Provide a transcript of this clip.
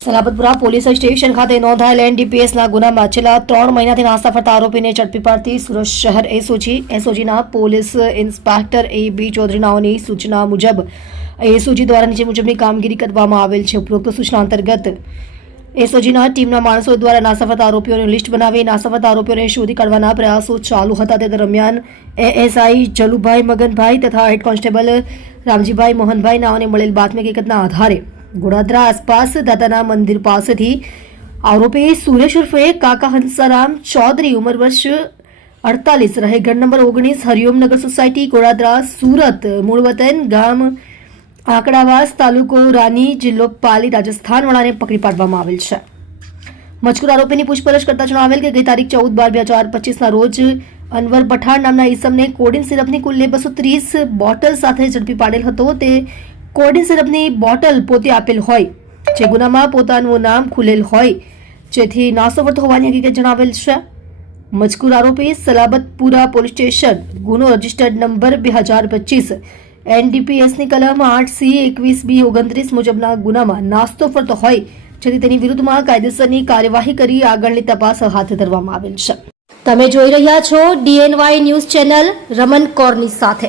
Salabatpura police station ખાતે નોંધાયેલ એનડીપીએસના ગુનામાં છેલ્લા 3 મહિનાથી નાસ્તા ફરતા આરોપીને ઝડપી પાડતી સુરત શહેર એસઓજીના પોલીસ ઇન્સ્પેક્ટર એ.બી. ચૌધરીનાઓની સૂચના મુજબ એસઓજી દ્વારા નીચે મુજબની કામગીરી કરવામાં આવેલ છે। ઉપરોક્ત સૂચના અંતર્ગત એસઓજીના ટીમના માણસો દ્વારા નાસ્તા ફરતા આરોપીઓની લિસ્ટ બનાવી નાસ્તા ફરતા આરોપીઓને શોધી કાઢવાના પ્રયાસો ચાલુ હતા। તે દરમિયાન એએસઆઈ જલુભાઈ મગનભાઈ તથા હેડ કોન્સ્ટેબલ રામજીભાઈ મોહનભાઈ નાઓને મળેલ બાતમી હકીકતના આધારે ગોડાદરા આસપાસ દાદાના મંદિર પાસેથી આરોપી સુરેશ ઉર્ફે કાકા હંસારામ ચૌધરી ઉંમર વર્ષ 48 રહે ઘર નંબર 19 હરિઓમનગર સોસાયટી ગોડાદરા સુરત મૂળ વતન ગામ આંકડાવાસ તાલુકો રાની જિલ્લો પાલી રાજસ્થાન વાળાને પકડી પાડવામાં આવેલ છે। મજકૂર આરોપીની પૂછપરછ કરતા જણાવેલ કે ગઈ તારીખ 14/12/2025 ના રોજ અનવર પઠાણ નામના ઈસમને કોડિન સિરપની કુલ 230 બોટલ સાથે ઝડપી પાડેલ હતો। તે કોડિન સિરપની બોટલ પોતે આપેલ હોય, જે ગુનામાં પોતાનું નામ ખુલેલ હોય, જેથી નાસો ફરતો હોવાની હકીકત જણાવેલ છે। મજકૂર આરોપી સલાબતપુરા પોલીસ સ્ટેશન ગુનો રજિસ્ટર્ડ નંબર 2025 એનડીપીએસની કલમ 8C 21B 29 મુજબના ગુનામાં નાસ્તો ફરતો હોય, જેથી તેની વિરુદ્ધમાં કાયદેસરની કાર્યવાહી કરી આગળની તપાસ હાથ ધરવામાં આવેલ છે। તમે જોઈ રહ્યા છો DNY ન્યૂઝ ચેનલ રમન કૌરની સાથે।